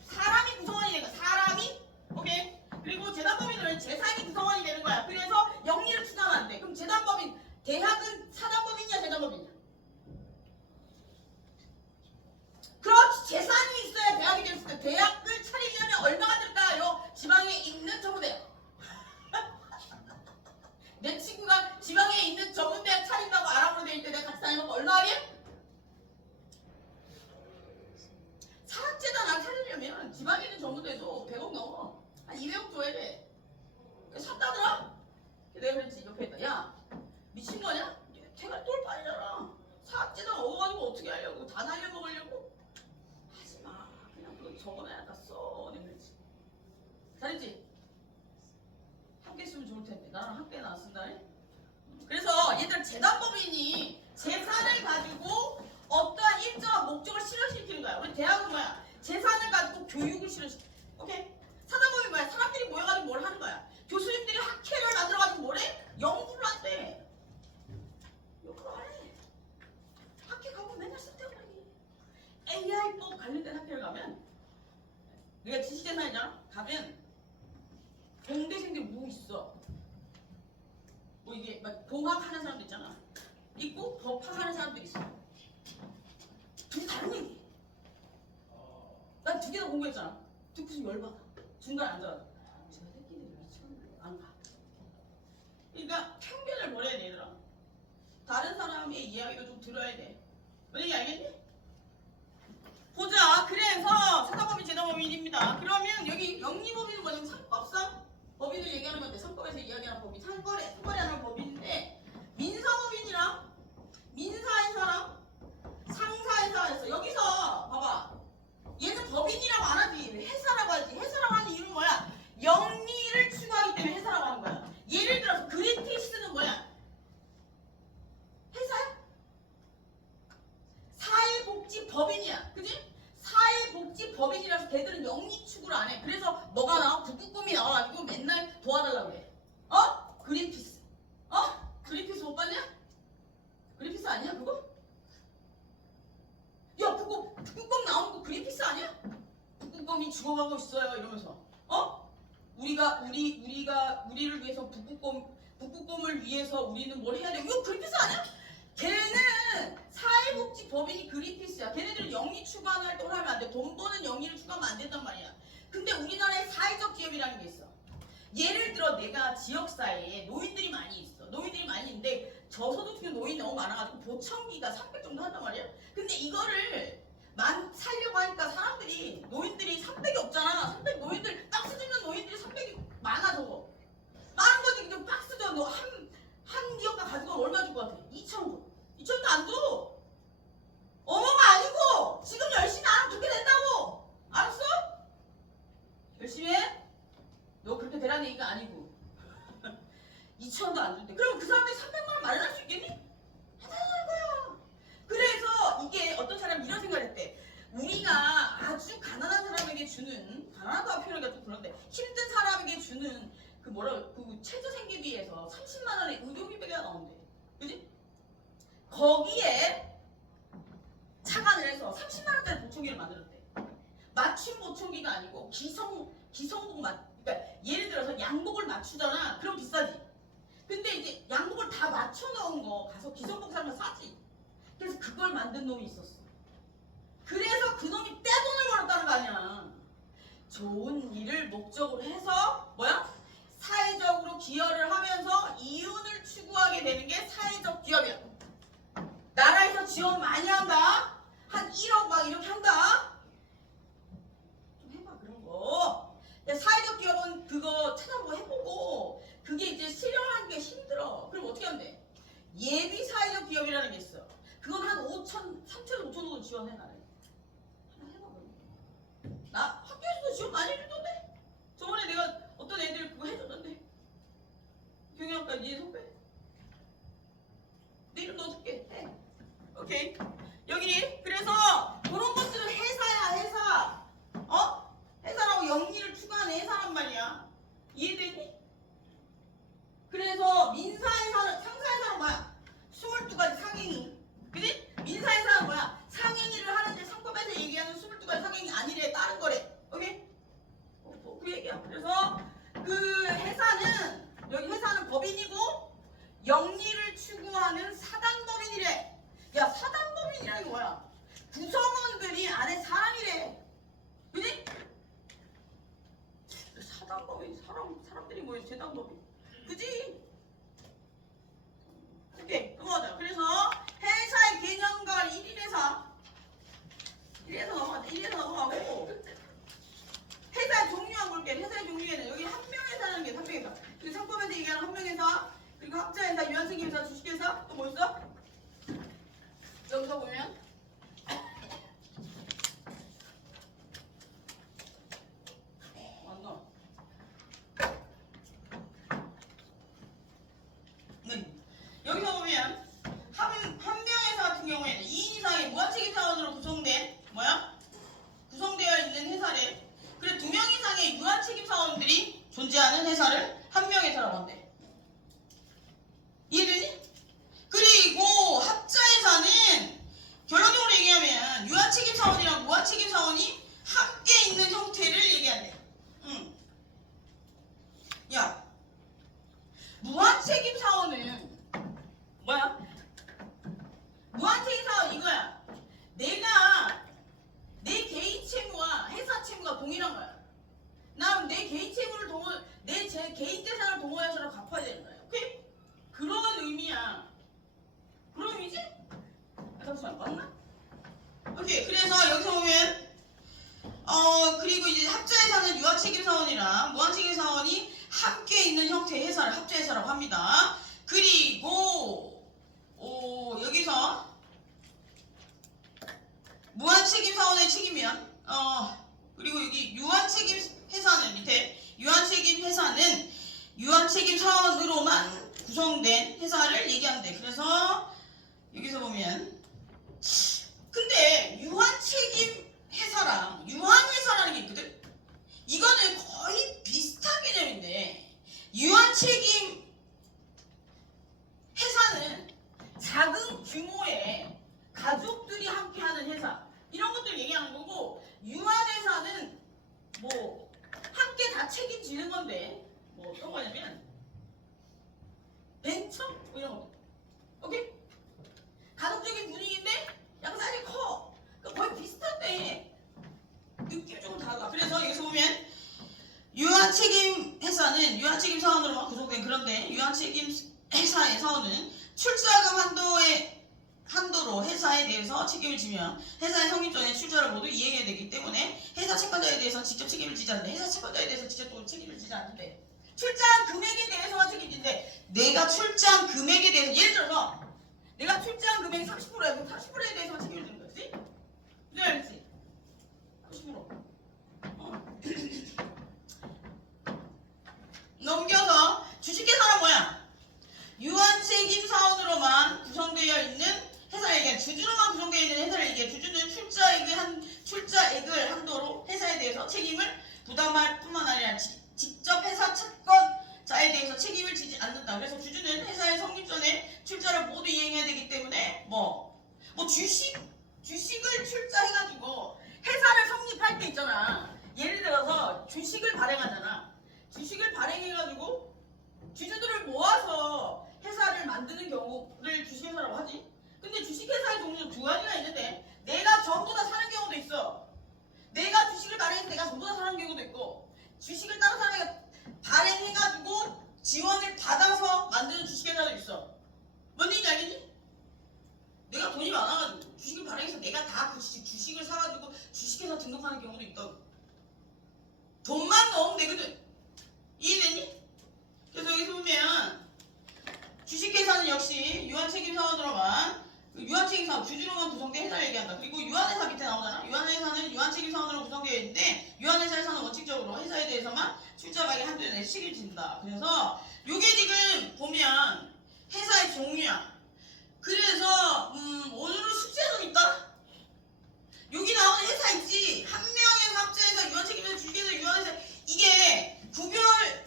사람이 구성원이 되는 거야. 사람이 오케이. 그리고 재단법인은 재산이 구성원이 되는 거야. 그래서 영리를 추가하면 안 돼. 그럼 재단법인 대학은 사단법인 잘했지? 함께 쓰면 좋을 텐데 나랑 함께는 안 쓴다. 그래서 얘들 재단법인이 재산을 가지고 어떠한 일정한 목적을 실현시키는 거야. 우리 대학은 뭐야? 재산을 가지고 교육을 실현시켜. 오케이? 사단법인 뭐야? 사람들이 모여가지고 뭘 하는 거야? 교수님들이 학회를 만들어가지고 뭐래? 연구를 한대. 연구를 안 해. 학회 가고 맨날 쓸데없는 얘기. AI법 관련된 학회를 가면 내가 지식재산이잖아? 가면 공대생들 뭐 있어? 뭐 이게 막 공학하는 사람도 있잖아. 있고 법학하는 사람도 있어. 둘이 다른 얘기. 난 두 개 다 공부했잖아. 듣고서 열받아. 중간에 앉아가지고 저 새끼들이 미쳤는데 안 가. 그러니까 편견을 버려야 돼 얘들아. 다른 사람의 이야기도 좀 들어야 돼. 뭔 얘기 알겠니? 보자. 그래서 사단법인 재단법인입니다. 그러면 여기 영리법인은 뭐냐면 상법상 법인을 얘기하는 건데 상법에서 이야기하는 법인 상거래하는 법인인데 민사법인이랑 민사회사랑 상사회사에서 여기서 봐봐. 얘는 법인이라고 안 하지. 회사라고 하지. 회사라고 하는 이유는 뭐야? 영리를 추구하기 때문에 회사라고 하는 거야. 예를 들어서 그린피스는 뭐야? 회사야? 사회복지법인이야. 그지? 사회복지법인이라서 걔들은 영리 추구를 안 해. 그래서 뭐가 나와? 북극곰이 나와가지고 맨날 도와달라고 그래. 어? 그린피스. 어? 그린피스 못 봤냐? 그린피스 아니야 그거? 야 그거 북극곰 나오는 거 그린피스 아니야? 북극곰이 죽어가고 있어요 이러면서 어? 우리를 위해서 북극곰을 위해서 우리는 뭘 해야 돼? 이거 그린피스 아니야? 걔는 사회복지법인이 그린피스야. 걔네들은 영리 추구하는 활동을 하면 안 돼. 돈 버는 영리를 추구하면 안 된단 말이야. 근데 우리나라에 사회적 기업이라는 게 있어. 예를 들어 내가 지역사회에 노인들이 많이 있어. 노인들이 많이 있는데 저소득층 노인 너무 많아가지고 보청기가 300 정도 한단 말이야. 근데 이거를 살려고 하니까 사람들이 노인들이 300이 없잖아. 300 노인들 박스 줍는 노인들이 300이 많아 저거. 많은 거지. 좀 박스 줘. 너 한 기업가 가지고 얼마 줄 것 같아? 2,000도. 2,000도 안 줘. 어머가 아니고 지금 열심히 안 하면 그렇게 된다고. 알았어? 열심히 해. 너 그렇게 되라는 얘기가 아니고 2,000원도 안 준대. 그럼 그 사람들이 300만 원 마련할 수 있겠니? 하다는 거야. 그래서 이게 어떤 사람이 이런 생각을 했대. 우리가 아주 가난한 사람에게 주는, 가난하다고 표현하기가 좀 그런데 힘든 사람에게 주는 그 최저 생계비에서 30만 원의 의료비가 나온대. 그지? 거기에 착안을 해서 30만 원짜리 보청기를 만들었대. 맞춤 보청기가 아니고 기성복 그러니까 예를 들어서 양복을 맞추잖아. 그럼 비싸지. 근데 이제 양복을 다 맞춰 넣은 거 가서 기성복 사면 싸지. 그래서 그걸 만든 놈이 있었어. 그래서 그 놈이 떼돈을 벌었다는 거 아니야. 좋은 일을 목적으로 해서 뭐야? 사회적으로 기여를 하면서 이윤을 추구하게 되는 게 사회적 기업이야. 나라에서 지원 많이 한다. 한 1억 막 이렇게 한다. 좀 해봐 그런 거. 사회적 기업은 그거 찾아보고 해보고 그게 이제 실현하는 게 힘들어. 그럼 어떻게 하면 돼? 예비 사회적 기업이라는 게 있어. 그건 한 3천에서 5천 정도 지원해 나를. 하나 해봐 그럼. 나 학교에서도 지원 많이 해주던데. 저번에 내가 어떤 애들 그거 해줬던데. 경영학과 네 선배. 내 이름 넣어줄게. 해. 오케이. 여기 그래서 그런 것들은 회사야 회사. 어? 회사라고 영리를 추구하는 회사란 말이야. 이해되니? 그래서 민사회사는 상사회사는 뭐야? 22가지 상행위. 그지? 민사회사는 뭐야? 상행위를 하는데 상법에서 얘기하는 22가지 상행위 아니래. 다른 거래. 오케이? 그 얘기야. 그래서 그 회사는 여기 회사는 법인이고 영리를 추구하는 사단법인이래. 야 사단법인이라는 게 뭐야? 구성원들이 안에 사람이래. 그지? 사단법인 사람들이 뭐야? 재단법인. 그지? 오케이 넘어가자. 그래서 회사의 개념과 1인 회사 1에서 넘어가고 회사의 종류만 볼게. 회사의 종류에는 여기 한명회사라는 게 한명회사. 그리고 상법에서 얘기하는 한명회사, 그리고 학자회사, 유한생회사, 주식회사 또 뭐 있어? 여기서 보면 맞나? 하는 회사를 한명회사라고 한대. 이해되니? 그리고 합자회사는 결론적으로 얘기하면 유한책임사원이랑 무한책임사원이 함께 있는 형태를 얘기한대. 야, 무한책임사원은 뭐야? 무한책임사원 이거야. 내가 내 개인 채무와 회사 채무가 동일한 거야. 난 내 개인 채무를 내 개인 재산을 동호회사로 갚아야 되는 거야. 오케이? 그런 의미야. 그런 의미지? 잠시만, 맞나? 오케이. 그래서 여기서 보면 그리고 이제 합자회사는 유한책임사원이랑 무한책임사원이 함께 있는 형태의 회사를 합자회사라고 합니다. 그리고 여기서 무한책임사원의 책임이야. 그리고 여기 유한책임회사는 밑에 유한책임회사는 유한책임사원으로만 구성된 회사를 얘기한대. 그래서 여기서 보면 근데 유한책임회사랑 유한회사라는 게 있거든? 이거는 거의 비슷한 개념인데 유한책임 회사는 작은 규모의 가족들이 함께하는 회사 이런 것들 얘기하는 거고 유한회사는 뭐 함께 다 책임지는 건데 뭐 어떤 거냐면 벤처? 뭐 이런 거. 오케이? 가족적인 분위기인데 약간 사이즈 커. 그러니까 거의 비슷한데 느낌이 조금 달라. 그래서 여기서 보면 유한책임회사는 유한책임사원으로만 구성된 그런데 유한책임회사에서는 출자금 한도로 회사에 대해서 책임을 지며 회사의 성립 전에 출자를 모두 이행해야 되기 때문에 회사 채권자에 대해서는 직접 책임을 지지 않는데 회사 채권자에 대해서 직접 또 책임을 지지 않는데 출자한 금액에 대해서만 책임지는데 내가 출자한 금액에 대해서 예를 들어서 내가 출자한 금액이 30%야. 그럼 30%에 대해서만 책임을 지는 거지? 무슨 말인지? 30%. 넘겨서 주식회사는 뭐야? 유한책임사원으로만 구성되어 있는 회사 얘기야. 주주로만 구성되어 있는 회사를 얘기해. 주주는 출자액을 한도로 회사에 대해서 책임을 부담할 뿐만 아니라 직접 회사 채권자에 대해서 책임을 지지 않는다. 그래서 주주는 회사의 성립 전에 출자를 모두 이행해야 되기 때문에 주식을 출자해가지고 회사를 성립할 때 있잖아. 예를 들어서 주식을 발행하잖아. 주식을 발행해가지고 주주들을 모아서 회사를 만드는 경우를 주식회사라고 하지. 근데 주식회사의 종류는 두 가지가 있는데 내가 전부 다 사는 경우도 있어. 내가 주식을 발행해서 내가 전부 다 사는 경우도 있고 주식을 다른 사람이 발행해가지고 지원을 받아서 만드는 주식회사도 있어. 뭔 얘기인지 알겠니? 내가 돈이 많아가지고 주식을 발행해서 내가 다 그 주식을 사가지고 주식회사 등록하는 경우도 있다고. 돈만 넣으면 되거든. 이해됐니? 그래서 여기서 보면 주식회사는 역시 유한책임사원으로만 유한책임사원 주주로만 구성된 회사를 얘기한다. 그리고 유한회사 밑에 나오잖아. 유한회사는 유한책임사원으로 구성되어 있는데 유한회사에서는 원칙적으로 회사에 대해서만 출자액의 한도에 대해 책임진다. 그래서 요게 지금 보면 회사의 종류야. 그래서 오늘은 숙제가 좀 있다. 여기 나오는 회사 있지. 한명회사, 합자회사, 유한책임회사, 주식회사, 유한회사 이게 구별을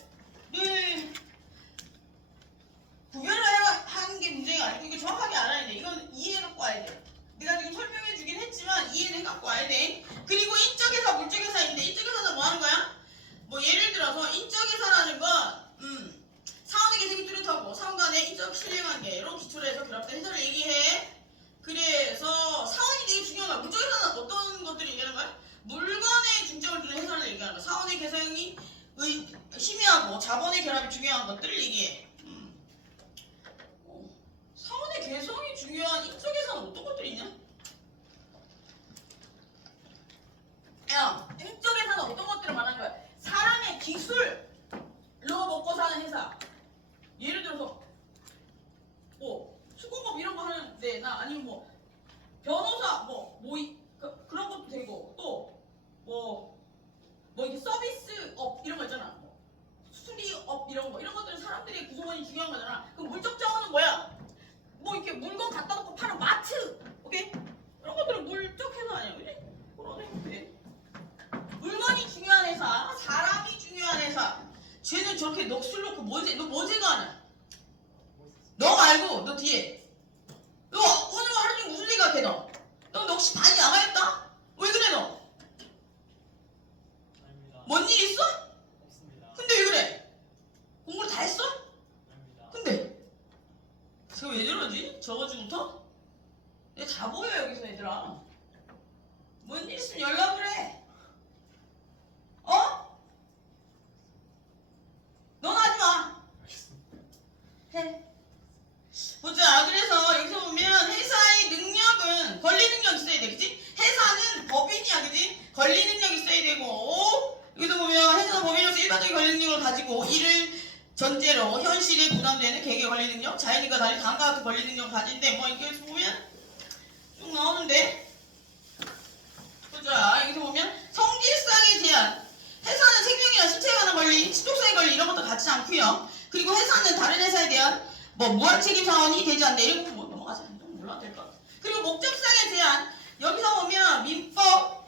하는 게 문제가 아니고 이거 정확하게 알아야 돼. 이건 이해해갖고 와야 돼. 내가 지금 설명해주긴 했지만 이해는 해갖고 와야 돼. 그리고 인적회사, 물적회사인데 인적회사는 뭐 하는 거야? 뭐 예를 들어서 인적회사라는 건 사원의 계획이 뚜렷하고 사원 간의 인적 신뢰관계로 기초로 해서 결합된 회사를 얘기해. 그래서 사원이 되게 중요한 거야. 물적회사는 어떤 것들을 얘기하는 거야? 물건에 중점을 두는 회사를 얘기하는 거야. 사원의 개성이 희미하고 자본의 결합이 중요한 것들을 얘기해. 사원의 개성이 중요한 인적회사는 어떤 것들이 있냐? 야, 인적회사는 어떤 것들을 말하는 거야? 사람의 기술로 먹고 사는 회사. 예를 들어서 수공업 이런 거 하는 데나 아니면 변호사 그런 것도 되고 또 이렇게 서비스업 이런 거 있잖아. 수리업 이런 것들은 사람들의 구성원이 중요한 거잖아. 그럼 물적 자원은 뭐야? 이렇게 물건 갖다 놓고 파는 마트, 오케이? 이런 것들은 물적 회사 아니야, 그지? 그러네. 물건이 중요한 회사, 사람이 중요한 회사, 쟤는 저렇게 넋을 놓고 뭐 생각하냐? 너 말고 너 뒤에. 너 오늘 하루 종일 무슨 생각해 너? 너 넋이 반이 나가있다? 왜 그래 너? 아닙니다. 뭔 일 있어? 없습니다. 근데 왜 그래? 공부를 다 했어? 아닙니다. 근데 제가 왜 저러지? 저번주부터? 내가 다 보여 여기서 얘들아. 뭔 일 있으면 연락을 해. 어? 넌 하지마. 해. 보자. 그래서 여기서 보면 회사의 능력은 권리 능력 있어야 돼, 그치? 회사는 법인이야, 그치? 권리 능력 있어야 되고, 여기도 보면 회사 법인으로서 일반적인 권리 능력을 가지고 이를 전제로 현실에 부담되는 개개의 권리 능력, 자연인과 달리 다음과 같은 권리 능력을 가진데, 뭐 이렇게 보면 쭉 나오는데, 보자. 여기서 보면 성질상의 제한. 회사는 생명이나 신체에 관한 권리, 신속성의 권리 이런 것도 갖지 않고요. 그리고 회사는 다른 회사에 대한 뭐 무한 책임 사원이 되지 않는다. 이런 거 뭐 넘어가자. 몰라도 될 것 같아. 그리고 목적상의 제한. 여기서 보면 민법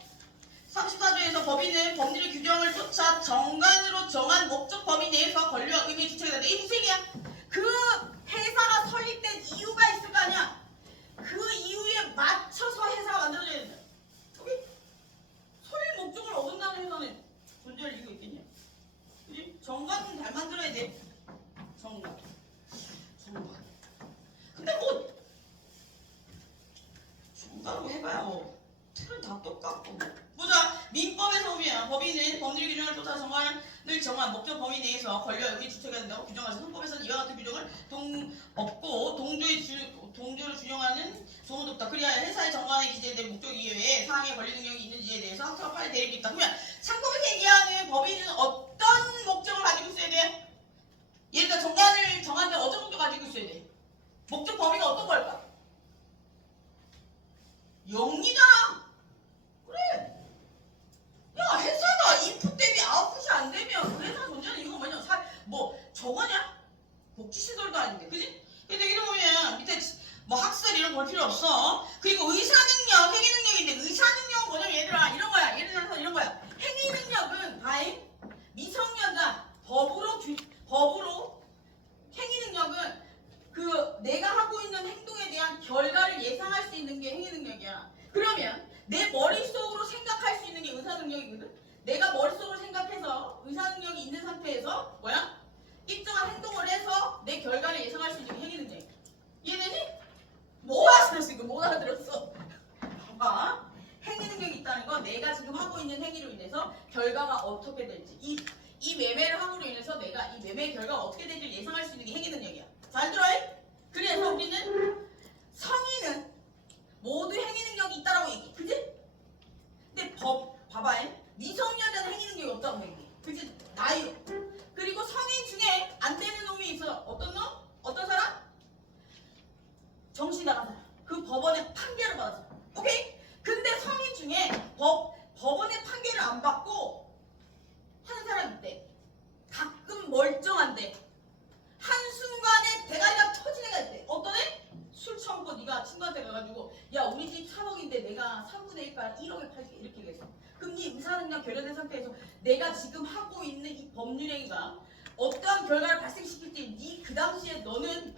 34조에서 법인은 법률의 규정을 쫓아 정관으로 정한 목적 범위 내에서 권리와 의무의 주체가 된다. 이 무슨 얘기야? 그 회사가 설립된 이유가 있을 거 아니야? 그 이유에 맞춰서 회사가 만들어져야 된다. 여기 설립 목적을 어긋나는 회사는 존재할 이유가 있겠냐? 그지? 정관은 잘 만들어야 돼. 정관. 근데 뭐 정관으로 해봐야 뭐 틀은 다 똑같고. 보자. 민법에서 보면 법인은 법률 규정을 쫓아 정관을 정한 목적 범위 내에서 권리와 의무의 주체가 된다고 규정하죠. 헌법에서는 이와 같은 규정을 없고 동조를 준용하는 조문도 없다. 그리하여 회사의 정관에 기재된 목적 이외에 사항의 권리 능력이 있는지에 대해서 학자가 판례 대립이 있다. 그러면 상법에서 얘기하는 법인은 어떤 목적을 가지고 있어야 돼? 예를 들어 정관을 정하는데 어떤 목적 가지고 있어야 돼? 목적 범위가 어떤 걸까? 영리잖아. 그래. 야, 회사가 인풋 대비 아웃풋이 안 되면 그 회사 존재하는 이유가 뭐냐? 뭐 저거냐? 복지시설도 아닌데, 그지? 근데 여기 보면 밑에 뭐 학설 이런 거 볼 필요 없어. 그리고 의사능력, 행위능력인데 의사능력은 뭐냐면 얘들아 이런 거야. 예를 들어서 이런 거야. 행위능력은 바인 미성년자 법으로 행위능력은 그 내가 하고 있는 행동에 대한 결과를 예상할 수 있는 게 행위능력이야. 그러면 내 머릿속으로 생각할 수 있는 게 의사능력이거든. 내가 머릿속으로 생각해서 의사능력이 있는 상태에서 뭐야? 일정한 행동을 해서 내 결과를 예상할 수 있는 게 행위능력이야. 이해되니? 못 알아들었어. 이거 못 알아들었어. 봐봐. 행위능력이 있다는 건 내가 지금 하고 있는 행위로 인해서 결과가 어떻게 될지 이 매매를 함으로 인해서 내가 이 매매의 결과가 어떻게 될지 예상할 수 있는 게 행위능력이야. 잘 들어요? 그래서 우리는 성인은 모두 행위능력이 있다라고 얘기해. 그지? 근데 봐봐. 미성년자는 행위능력이 없다고 얘기해. 그지? 나이로. 그리고 성인 중에 안 되는 놈이 있어. 어떤 놈? 어떤 사람? 정신 나간 사람. 그 법원의 판결을 받았어. 오케이? 근데 성인 중에 법원의 판결을 안 받고 하는 사람이 있대. 가끔 멀쩡한데 한순간에 대가리가 터진 애가 있대. 어떤 애? 술 처먹고 네가 친구한테 가가지고 야 우리 집 3억인데 내가 3분의 1가 1억에 팔게 이렇게 얘기했어. 그럼 네 의사능력 결여된 상태에서 내가 지금 하고 있는 이 법률행위가 어떠한 결과를 발생시킬지 네 그 당시에 너는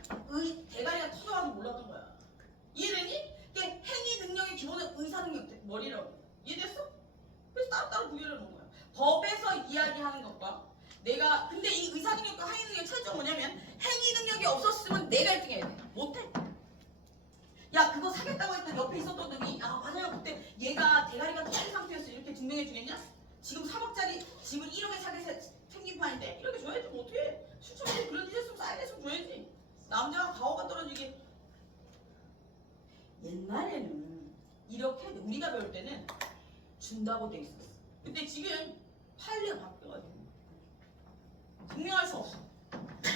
대가리가 터져가지고 몰랐던 거야. 이해되니? 이게 행위 능력의 기본은 의사능력 머리라고. 이해됐어? 그래서 따로따로 구별해 놓은 거야. 법에서 이야기하는 것과 내가 근데 이 의사능력과 행위능력의 차이점은 뭐냐면 행위능력이 없었으면 내가 1등 해야 돼. 못해. 야 그거 사겠다고 했더니 옆에 있었던 놈이 아 맞아요 그때 얘가 대가리가 터진 상태였어 이렇게 증명해 주겠냐? 지금 3억짜리 집을 1억에 사게 생긴 판인데 이렇게 줘야지 뭐 어떡해. 술 처먹고 그런 짓 했으면 싸게 했으면 줘야지. 남자가 가오가 떨어지게. 옛날에는 이렇게 우리가 배울 때는 준다고 돼 있었어. 근데 지금 판례가 바뀌어가지고 증명할 수 없어.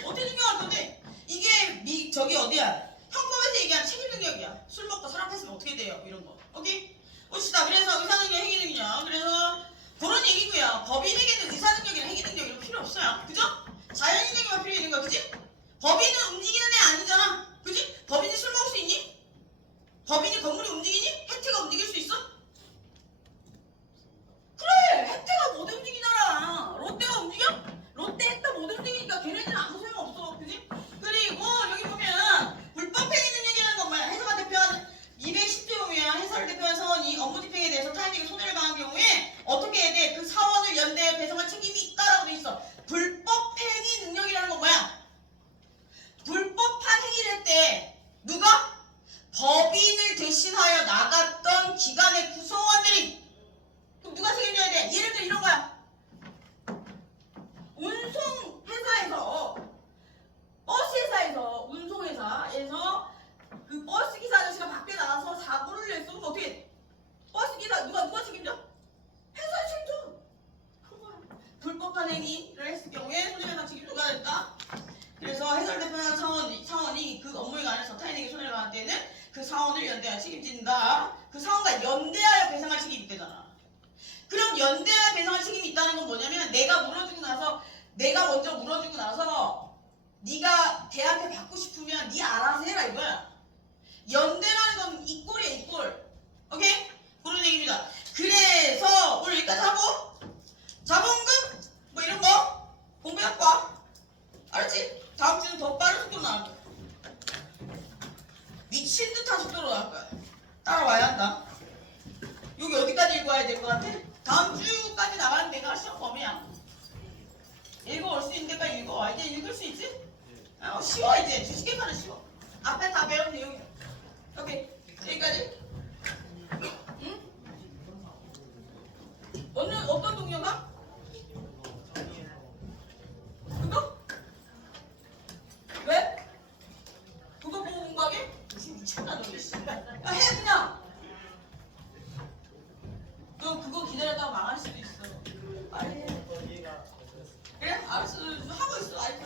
어떻게 증명할 건데? 이게 저기 어디야? 헌법에서 얘기한 책임 능력이야. 술 먹고 사람 탔으면 어떻게 돼요? 이런 거. 오케이? 봅시다. 그래서 의사능력, 행위능력. 그래서 그런 얘기고요. 법인에게는 의사능력이나 행위능력 이런 거 필요 없어요. 그죠? 자연인에게만 필요 있는 거야. 그지? 법인은 움직이는 애 아니잖아. 그지? 법인이 술 먹을 수 있니? 법인이 건물이 움직이니? 혜태가 움직일 수 있어? 그래! 혜태가 못 움직이잖아. 롯데가 움직여? 롯데 혜태 못 내가 먼저 물어주고 나서 네가 걔한테 받고 싶으면 네 알아서 해라 이거야. 연대라는 건 이꼴이야 이꼴. 오케이? 그런 얘기입니다. 그래서 오늘 여기까지 하고 자본금 뭐 이런 거 공부해갖고 와. 알았지? 다음 주는 더 빠른 속도로 나올 거야. 미친 듯한 속도로 나올 거야. 따라와야 한다. 여기 어디까지 읽어야 될 것 같아? 다음 주까지 나가는 내가 시험 범위야. 읽어올 수 있는 데까지 읽어. 이제 읽을 수 있지? 쉬워 이제. 주식계산은 쉬워. 앞에 다 배운 내용이야. 오케이. 여기까지? 응? 오늘 어떤 동료가? 그거? 왜? 그거 보고 공부하게? 무슨 미쳤나 너네 씨. 야, 해 그냥. 너 그거 기다렸다가 망할 수도 있어. 빨리 해. 그래? 알았어. 하고 있어. 아이